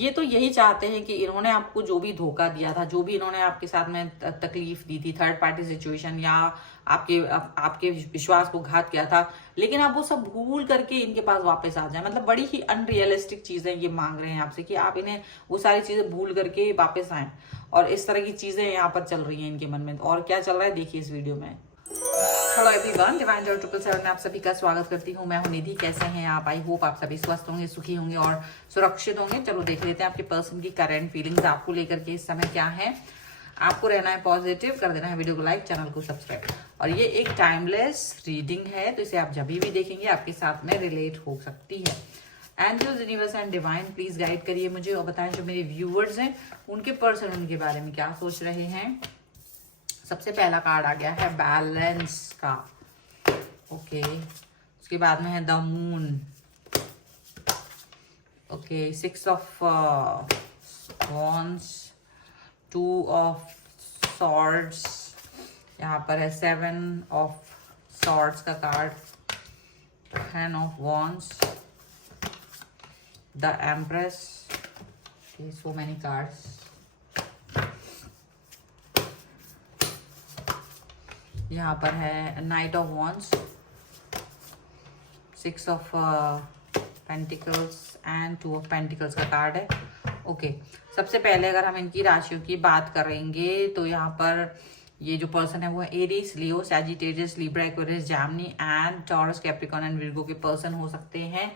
ये तो यही चाहते हैं कि इन्होंने आपको जो भी धोखा दिया था, जो भी इन्होंने आपके साथ में तकलीफ दी थी, थर्ड पार्टी सिचुएशन या आपके विश्वास को घात किया था, लेकिन आप वो सब भूल करके इनके पास वापस आ जाए। मतलब बड़ी ही अनरियलिस्टिक चीजें ये मांग रहे हैं आपसे कि आप इन्हें वो सारी चीजें भूल करके वापस आए, और इस तरह की चीजें यहाँ पर चल रही हैं इनके मन में। और क्या चल रहा है देखिए इस वीडियो में। हेलो एवरीवन, डिवाइन जोर 777 में आप सभी का स्वागत करती हूँ। मैं हूँ निधि। कैसे हैं आप? आई होप आप सभी स्वस्थ होंगे, सुखी होंगे और सुरक्षित होंगे। चलो देख लेते हैं आपके पर्सन की करंट फीलिंग्स आपको लेकर के इस समय क्या है। आपको रहना है पॉजिटिव, कर देना है वीडियो को लाइक, चैनल को सब्सक्राइब। और ये एक टाइमलेस रीडिंग है, तो इसे आप जब भी देखेंगे आपके साथ में रिलेट हो सकती है। Angels, universe and divine please guide करिए मुझे और बताएं जो मेरे व्यूअर्स हैं उनके पर्सन उनके बारे में क्या सोच रहे हैं। सबसे पहला कार्ड आ गया है बैलेंस का। ओके, उसके बाद में है the moon. Okay, 6 of wands, 2 of swords, यहाँ पर है 7 ऑफ सॉर्ड्स का card, 10 of wands, the empress. So many cards. यहाँ पर है night of wands, 6 of pentacles and 2 of pentacles का कार्ड है। ओके, सबसे पहले अगर हम इनकी राशियों की बात करेंगे तो यहाँ पर ये जो पर्सन है वो Aries, Leo, Sagittarius, Libra, Aquarius, Jaimini and taurus, Capricorn and Virgo के पर्सन हो सकते हैं।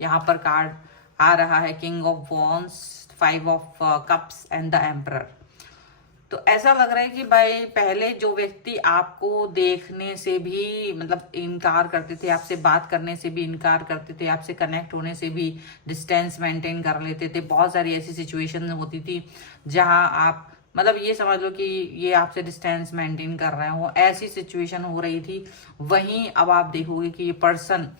यहाँ पर कार्ड आ रहा है king of wands, 5 of cups and the emperor. तो ऐसा लग रहा है कि भाई पहले जो व्यक्ति आपको देखने से भी मतलब इनकार करते थे, आपसे बात करने से भी इनकार करते थे, आपसे कनेक्ट होने से भी डिस्टेंस मेंटेन कर लेते थे। बहुत सारी ऐसी सिचुएशन होती थी जहां आप मतलब ये समझ लो कि ये आपसे डिस्टेंस मेंटेन कर रहे हो, ऐसी सिचुएशन हो रही थी। वहीं अब आप देखोगे कि ये पर्सन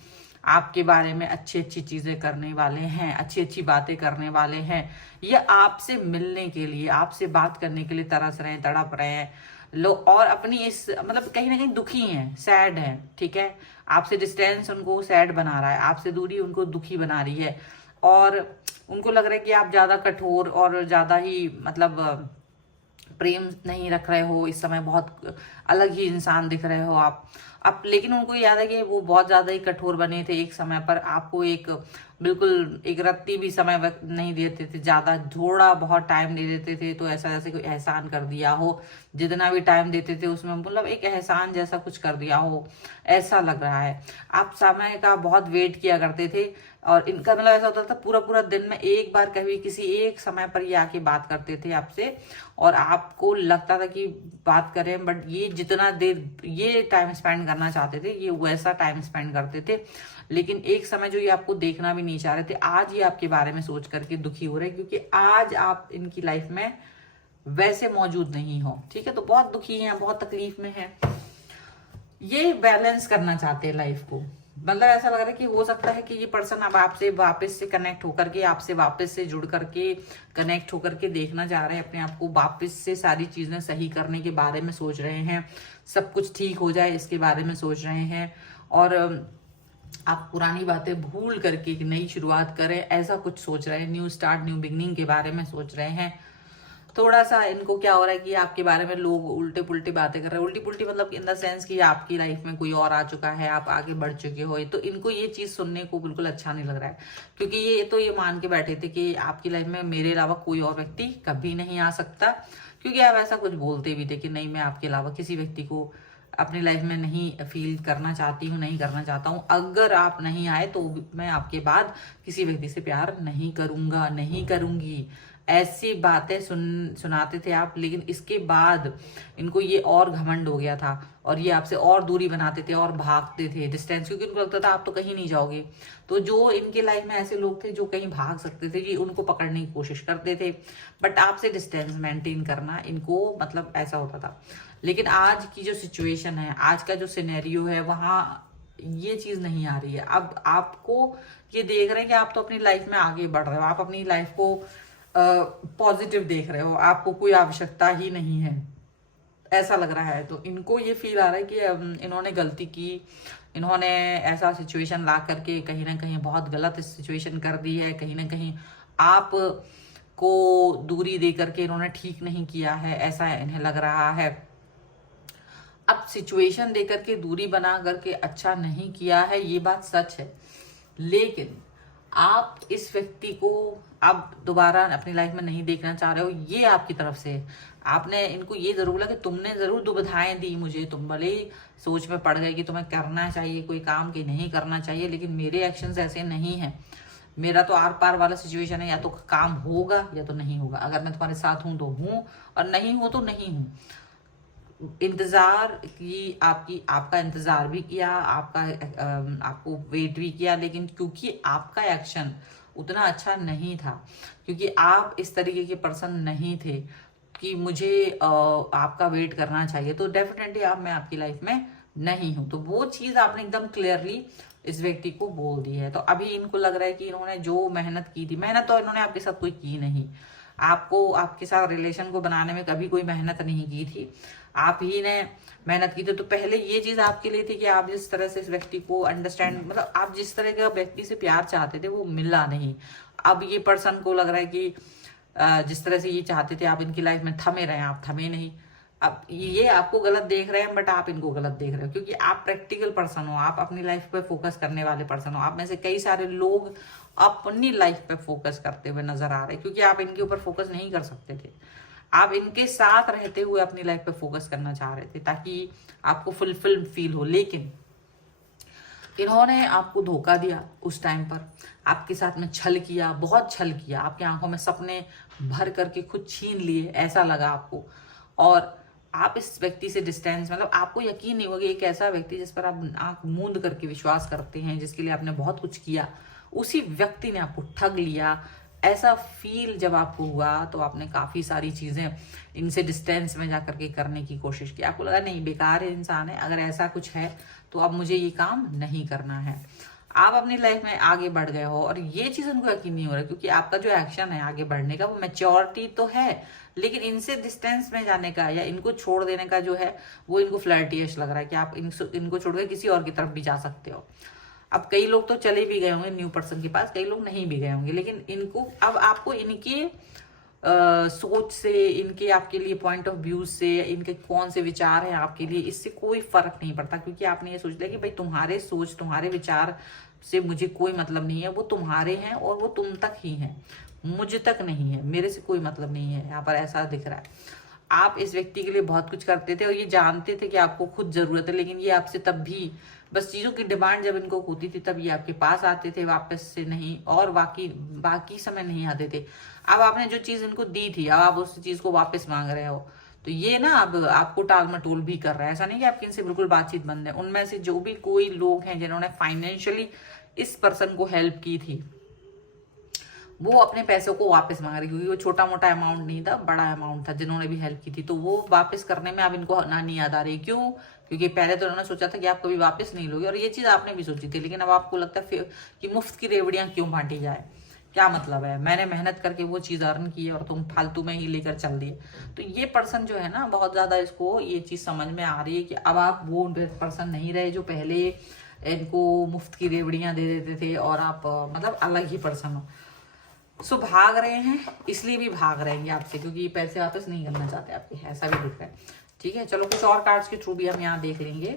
आपके बारे में अच्छी अच्छी चीजें करने वाले हैं, अच्छी अच्छी बातें करने वाले हैं। ये आपसे मिलने के लिए, आपसे बात करने के लिए तरस रहे हैं, तड़प रहे हैं लोग, और अपनी इस मतलब कहीं ना कहीं दुखी हैं, सैड हैं। ठीक है, आपसे डिस्टेंस उनको सैड बना रहा है, आपसे दूरी उनको दुखी बना रही है, और उनको लग रहा है कि आप ज्यादा कठोर और ज्यादा ही मतलब प्रेम नहीं रख रहे हो इस समय, बहुत अलग ही इंसान दिख रहे हो आप। लेकिन उनको याद है कि वो बहुत ज्यादा ही कठोर बने थे एक समय पर, आपको एक बिल्कुल एक रत्ती भी समय वक्त नहीं देते थे, ज्यादा थोड़ा बहुत टाइम दे देते थे तो ऐसा जैसे कोई एहसान कर दिया हो। जितना भी टाइम देते थे उसमें मतलब एक एहसान जैसा कुछ कर दिया हो, ऐसा लग रहा है। आप समय का बहुत वेट किया करते थे, और इनका मतलब ऐसा होता था पूरा पूरा दिन में एक बार कभी किसी एक समय पर ये आके बात करते थे आपसे, और आपको लगता था कि बात करें, बट ये जितना देर ये टाइम स्पेंड करना चाहते थे ये वैसा टाइम स्पेंड करते थे। लेकिन एक समय जो ये आपको देखना भी नहीं चाह रहे थे, आज ये आपके बारे में सोच करके दुखी हो रहे हैं, क्योंकि आज आप इनकी लाइफ में वैसे मौजूद नहीं हो। ठीक है, तो बहुत दुखी हैं, बहुत तकलीफ में हैं। ये बैलेंस करना चाहते हैं लाइफ को। मतलब ऐसा लग रहा है कि हो सकता है कि ये पर्सन अब आपसे वापस से कनेक्ट होकर के, आपसे वापस से जुड़ करके, कनेक्ट होकर के देखना चाह रहे हैं अपने आप को, वापस से सारी चीजें सही करने के बारे में सोच रहे हैं, सब कुछ ठीक हो जाए इसके बारे में सोच रहे हैं, और आप पुरानी बातें भूल करके एक नई शुरुआत करें ऐसा कुछ सोच रहे हैं। न्यू स्टार्ट, न्यू बिगनिंग के बारे में सोच रहे हैं। थोड़ा सा इनको क्या हो रहा है कि आपके बारे में लोग उल्टे पुल्टी बातें कर रहे हैं। उल्टी पुल्टी मतलब इन द सेंस कि आपकी लाइफ में कोई और आ चुका है, आप आगे बढ़ चुके हो, तो इनको ये चीज सुनने को बिल्कुल अच्छा नहीं लग रहा है, क्योंकि ये मान के बैठे थे कि आपकी लाइफ में मेरे अलावा कोई और व्यक्ति कभी नहीं आ सकता। क्योंकि आप ऐसा कुछ बोलते भी थे कि नहीं, मैं आपके अलावा किसी व्यक्ति को अपनी लाइफ में नहीं फील करना चाहती हूँ, नहीं करना चाहता हूँ। अगर आप नहीं आए तो मैं आपके बाद किसी व्यक्ति से प्यार नहीं करूंगा, नहीं करूंगी, ऐसी बातें सुनाते थे आप। लेकिन इसके बाद इनको ये और घमंड हो गया था, और ये आपसे और दूरी बनाते थे और भागते थे डिस्टेंस, क्योंकि उनको लगता था आप तो कहीं नहीं जाओगे। तो जो इनके लाइफ में ऐसे लोग थे जो कहीं भाग सकते थे, ये उनको पकड़ने की कोशिश करते थे, बट आपसे डिस्टेंस मेंटेन करना इनको मतलब ऐसा होता था। लेकिन आज की जो सिचुएशन है, आज का जो सिनेरियो है, वहां ये चीज नहीं आ रही है। अब आपको ये देख रहे हैं कि आप तो अपनी लाइफ में आगे बढ़ रहे हो, आप अपनी लाइफ को पॉजिटिव देख रहे हो, आपको कोई आवश्यकता ही नहीं है, ऐसा लग रहा है। तो इनको ये फील आ रहा है कि इन्होंने गलती की, इन्होंने ऐसा सिचुएशन ला करके कहीं ना कहीं बहुत गलत सिचुएशन कर दी है। कहीं ना कहीं आप को दूरी दे करके इन्होंने ठीक नहीं किया है, ऐसा इन्हें लग रहा है। अब सिचुएशन दे करके दूरी बना करके अच्छा नहीं किया है, ये बात सच है, लेकिन आप इस व्यक्ति को अब दोबारा अपनी लाइफ में नहीं देखना चाह रहे हो, ये आपकी तरफ से है। आपने इनको ये जरूर बोला कि तुमने जरूर दुविधाएं दी मुझे, तुम भले ही सोच में पड़ गए कि तुम्हें करना चाहिए कोई काम कि नहीं करना चाहिए, लेकिन मेरे एक्शंस ऐसे नहीं है, मेरा तो आर पार वाला सिचुएशन है, या तो काम होगा या तो नहीं होगा। अगर मैं तुम्हारे साथ हूं तो हूं, और नहीं हूं तो नहीं हूं। इंतजार की, आपका इंतजार भी किया, आपको वेट भी किया, लेकिन क्योंकि आपका एक्शन उतना अच्छा नहीं था, क्योंकि आप इस तरीके के पर्सन नहीं थे कि मुझे आपका वेट करना चाहिए, तो डेफिनेटली मैं आपकी लाइफ में नहीं हूं। तो वो चीज आपने एकदम क्लियरली इस व्यक्ति को बोल दी है। तो अभी इनको लग रहा है कि इन्होंने जो मेहनत की थी, मेहनत तो इन्होंने आपके साथ कोई की नहीं, आपके साथ रिलेशन को बनाने में कभी कोई मेहनत नहीं की थी, आप ही ने मेहनत की थी। तो पहले ये चीज आपके लिए थी कि आप जिस तरह से इस व्यक्ति को अंडरस्टैंड, मतलब आप जिस तरह के व्यक्ति से प्यार चाहते थे वो मिला नहीं। अब ये पर्सन को लग रहा है कि जिस तरह से ये चाहते थे आप इनकी लाइफ में थमे रहे, आप थमे नहीं। अब ये आपको गलत देख रहे हैं, बट आप इनको गलत देख रहे हो, क्योंकि आप प्रैक्टिकल पर्सन हो, आप अपनी लाइफ पे फोकस करने वाले पर्सन हो। आप में से कई सारे लोग अपनी लाइफ पे फोकस करते हुए नजर आ रहे हैं, क्योंकि आप इनके ऊपर फोकस नहीं कर सकते थे, आप इनके साथ रहते हुए अपनी लाइफ पे फोकस करना चाह रहे थे ताकि आपको फुलफिल फील हो। लेकिन इन्होंने आपको धोखा दिया, उस टाइम पर आपके साथ में छल किया, बहुत छल किया, आपकी आंखों में सपने भर करके खुद छीन लिए, ऐसा लगा आपको। और आप इस व्यक्ति से डिस्टेंस, मतलब आपको यकीन नहीं होगा, एक ऐसा व्यक्ति जिस पर आप आंख मूंद करके विश्वास करते हैं, जिसके लिए आपने बहुत कुछ किया, उसी व्यक्ति ने आपको ठग लिया। ऐसा फील जब आपको हुआ तो आपने काफी सारी चीजें इनसे डिस्टेंस में जाकर के करने की कोशिश की। आपको लगा नहीं, बेकार है इंसान है, अगर ऐसा कुछ है तो अब मुझे ये काम नहीं करना है। आप अपनी लाइफ में आगे बढ़ गए हो, और ये चीज उनको यकीन नहीं हो रहा, क्योंकि आपका जो एक्शन है आगे बढ़ने का वो मैच्योरिटी तो है, लेकिन इनसे डिस्टेंस में जाने का या इनको छोड़ देने का जो है वो इनको फ्लर्टियश लग रहा है कि आप इनको छोड़ के किसी और की तरफ भी जा सकते हो। अब कई लोग तो चले भी गए होंगे न्यू पर्सन के पास, कई लोग नहीं भी गए होंगे, लेकिन इनको अब आपको इनके सोच से, इनके आपके लिए पॉइंट ऑफ व्यू से, इनके कौन से विचार हैं आपके लिए, इससे कोई फर्क नहीं पड़ता, क्योंकि आपने ये सोच लिया कि भाई तुम्हारे सोच, तुम्हारे विचार से मुझे कोई मतलब नहीं है, वो तुम्हारे हैं और वो तुम तक ही हैं, मुझ तक नहीं है, मेरे से कोई मतलब नहीं है। यहाँ पर ऐसा दिख रहा है आप इस व्यक्ति के लिए बहुत कुछ करते थे और ये जानते थे कि आपको खुद जरूरत है, लेकिन ये आपसे तब भी बस चीजों की डिमांड जब इनको होती थी तब ये आपके पास आते थे, वापस से नहीं, और बाकी समय नहीं आते थे। अब आपने जो चीज इनको दी थी, अब आप उस चीज को वापस मांग रहे हो, तो ये ना अब आपको टाल मटोल भी कर रहा है। ऐसा नहीं कि आपकी इनसे बिल्कुल बातचीत बंद है। उनमें से जो भी कोई लोग हैं जिन्होंने फाइनेंशियली इस पर्सन को हेल्प की थी, वो अपने पैसों को वापस मांग रही, क्योंकि वो छोटा मोटा अमाउंट नहीं था, बड़ा अमाउंट था जिन्होंने भी हेल्प की थी, तो वो वापस करने में अब इनको नानी याद आ रही। क्यों? क्योंकि पहले तो उन्होंने सोचा था कि आप कभी वापस नहीं लोगे, और ये चीज आपने भी सोची थी, लेकिन अब आपको लगता है कि मुफ्त की रेवड़ियां क्यों बांटी जाए, क्या मतलब है, मैंने मेहनत करके वो चीज अर्न की है और तुम फालतू में ही लेकर चल दिए। तो ये पर्सन जो है ना, बहुत ज्यादा इसको ये चीज समझ में आ रही है कि अब आप वो पर्सन नहीं रहे जो पहले इनको मुफ्त की रेवड़ियां दे देते थे, और आप मतलब अलग ही पर्सन हो। सो भाग रहे हैं, इसलिए भी भाग रहेंगे आपसे, क्योंकि पैसे वापस नहीं करना चाहते आपके, ऐसा भी दिख रहा है। ठीक है, चलो कुछ और कार्ड्स के थ्रू भी हम यहाँ देख लेंगे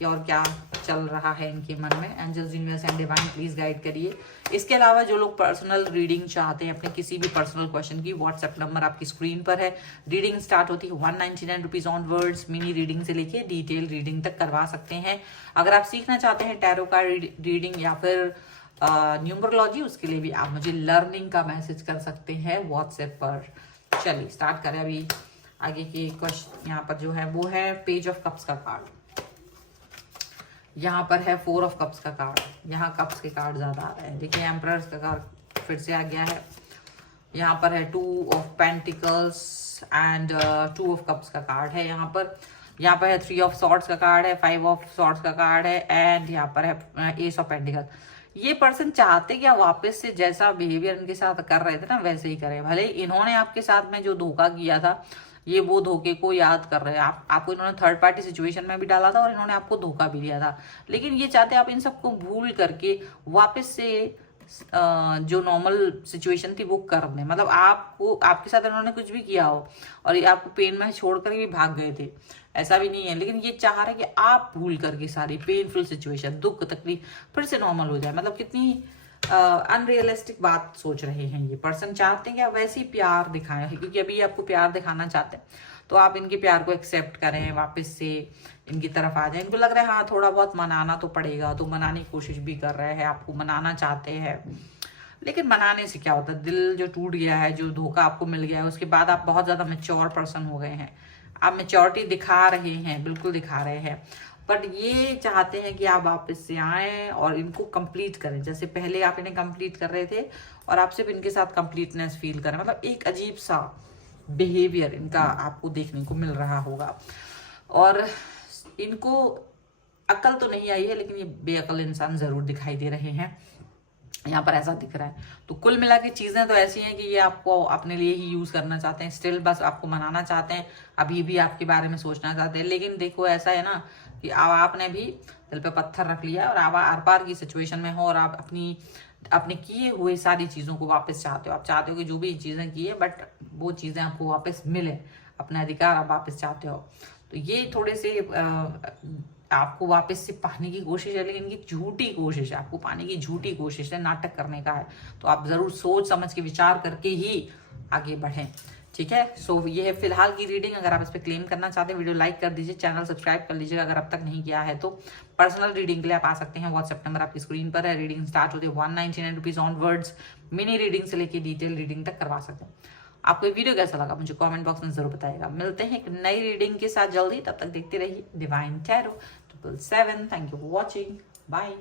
कि और क्या चल रहा है इनके मन में। Angels, universe and divine please guide करिए। इसके अलावा जो लोग पर्सनल रीडिंग चाहते हैं अपने किसी भी पर्सनल क्वेश्चन की, व्हाट्सएप नंबर आपकी स्क्रीन पर है। रीडिंग स्टार्ट होती है 199 rupees on words. Mini reading से लेके डिटेल रीडिंग तक करवा सकते हैं। अगर आप सीखना चाहते हैं टैरो का रीडिंग या फिर न्यूमरोलॉजी, उसके लिए भी आप मुझे लर्निंग का मैसेज कर सकते हैं व्हाट्सएप पर। चलिए स्टार्ट करें अभी आगे के क्वेश्चन। यहाँ पर जो है वो है पेज ऑफ कप्स का कार्ड, यहाँ पर है 4 ऑफ कप्स का कार्ड, यहाँ कप्स के कार्ड ज्यादा आ रहे हैं। देखिए एम्परर्स का कार्ड फिर से आ गया है, यहाँ पर है 2 of pentacles and 2 of cups का कार्ड है। यहाँ पर है 3 ऑफ सॉर्ड्स का कार्ड है, 5 ऑफ सॉर्ड्स का कार्ड है, एंड यहाँ पर है एस ऑफ पेंटिकल्स। ये पर्सन चाहते कि आप वापस से जैसा बिहेवियर इनके साथ कर रहे थे ना वैसे ही करें। भले इन्होंने आपके साथ में जो धोखा किया था, ये वो धोखे को याद कर रहे हैं। आपको इन्होंने थर्ड पार्टी सिचुएशन में भी डाला था और इन्होंने आपको धोखा भी दिया था, लेकिन ये चाहते आप इन सबको भूल करके वापस से जो नॉर्मल सिचुएशन थी वो कर दें, मतलब आपको आपके साथ उन्होंने कुछ भी किया हो और ये आपको पेन में छोड़कर भी भाग गए थे, ऐसा भी नहीं है, लेकिन ये चाह रहे हैं कि आप भूल करके सारी पेनफुल सिचुएशन, दुख तकलीफ फिर से नॉर्मल हो जाए। मतलब कितनी अनरियलिस्टिक बात सोच रहे हैं ये पर्सन। चाहते हैं कि आप वैसे ही प्यार दिखाएं, क्योंकि अभी आपको प्यार दिखाना चाहते हैं, तो आप इनके प्यार को एक्सेप्ट करें, वापस से इनकी तरफ आ जाए। इनको लग रहा है हाँ थोड़ा बहुत मनाना तो पड़ेगा, तो मनाने की कोशिश भी कर रहे हैं, आपको मनाना चाहते हैं, लेकिन मनाने से क्या होता है, दिल जो टूट गया है, जो धोखा आपको मिल गया है, उसके बाद आप बहुत ज्यादा मेच्योर पर्सन हो गए हैं, आप मेच्योरिटी दिखा रहे हैं, बिल्कुल दिखा रहे हैं, बट ये चाहते हैं कि आप वापस से आए और इनको कंप्लीट करें, जैसे पहले आप इन्हें कंप्लीट कर रहे थे और आप सिर्फ इनके साथ कंप्लीटनेस फील करें। मतलब एक अजीब सा बिहेवियर इनका आपको देखने को मिल रहा होगा, और इनको अकल तो नहीं आई है, लेकिन ये बेअकल इंसान जरूर दिखाई दे रहे हैं, यहाँ पर ऐसा दिख रहा है। तो कुल मिला के चीजें तो ऐसी हैं कि ये आपको अपने लिए ही यूज करना चाहते हैं, स्टिल बस आपको मनाना चाहते हैं, अभी भी आपके बारे में सोचना चाहते हैं, लेकिन देखो ऐसा है ना कि अब आपने भी दिल पे पत्थर रख लिया और आप आर पार की सिचुएशन में हो, और आप अपने किए हुए सारी चीजों को वापस चाहते हो। आप चाहते हो कि जो भी चीजें की है, बट वो चीजें आपको वापस मिले, अपना अधिकार आप वापस चाहते हो। तो ये थोड़े से आपको वापस से पाने की कोशिश है, लेकिन इनकी झूठी कोशिश है, आपको पाने की झूठी कोशिश है, नाटक करने का है। तो आप जरूर सोच समझ के विचार करके ही आगे बढ़ें, ठीक है। सो ये है फिलहाल की रीडिंग। अगर आप इस पर क्लेम करना चाहते हैं, वीडियो लाइक कर दीजिए, चैनल सब्सक्राइब कर लीजिएगा अगर अब तक नहीं किया है तो। पर्सनल रीडिंग के लिए आप आ सकते हैं, व्हाट्सएप नंबर आपकी स्क्रीन पर है। रीडिंग स्टार्ट होती है 199 रुपीज ऑनवर्ड्स, मिनी रीडिंग से लेके डिटेल रीडिंग तक करवा सकते हैं। आपको ये वीडियो कैसा लगा मुझे कमेंट बॉक्स में जरूर बताइएगा। मिलते हैं एक नई रीडिंग के साथ जल्दी, तब तक देखते रहिए divine tarot 777। Thank you for watching, bye.